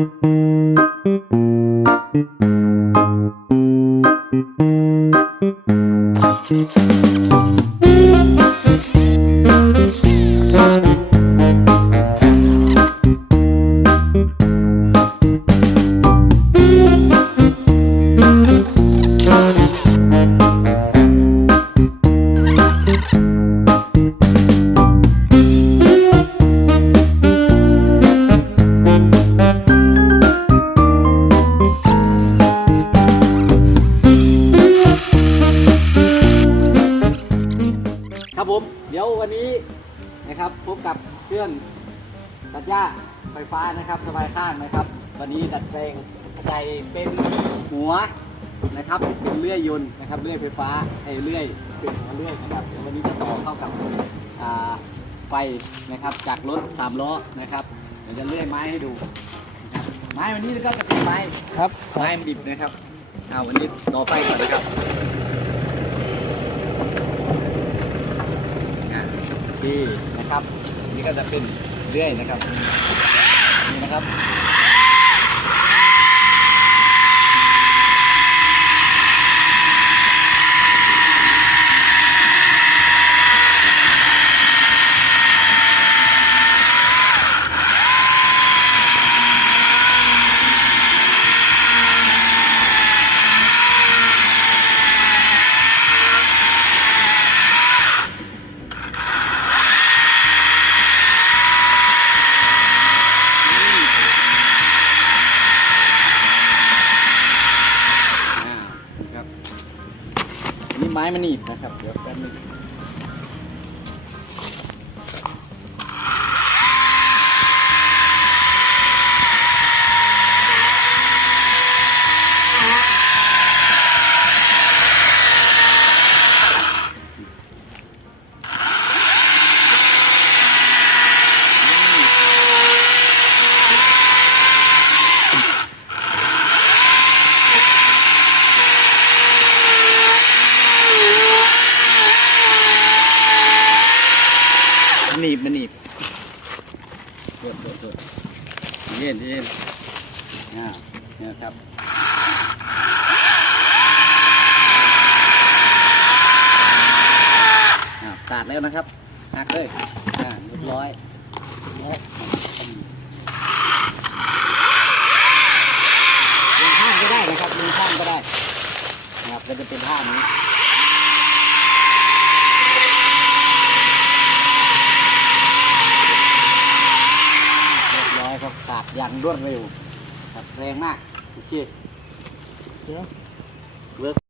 Thank you. เดี๋ยววันนี้นะครับพบกับเครื่องตัดหญ้าไฟฟ้านะครับสบายข้างนะครับ วันนี้ดัดแปลงใส่เป็นหัวนะครับเป็นเลื่อยยนต์นะครับเลื่อยไฟฟ้าไอ้เลื่อยเป็นหัวเลื่อยนะครับเดี๋ยววันนี้จะต่อเข้ากับอ่าไฟนะครับจากรถสามล้อนะครับเดี๋ยวจะเลื่อยไม้ให้ดูนะครับไม้วันนี้ก็จะเป็นไม้ครับไม้มันดิบนะครับเอาวันนี้ต่อไฟก่อนนะครับอะที่ นะครับ นี่ก็จะเป็นเรื่อยนะครับ นี่นะครับ ไม้มันหนีบนะครับ เดี๋ยวแป๊บนึง หนีบมันหนีบเปิดเปิดเปิดเย็นเย็นอ่าเนี่ยครับตัดแล้วนะครับหักเลยอ่าเรียบร้อยเรียบร้ยงข้างก็ได้นะครับเลียงข้างก็ได้นะครับก็จะเป็นท่านี้ เรียบร้ อยครับขาดอย่างรวดเร็วครับแรงมากโอเคเดี๋ยวเวิ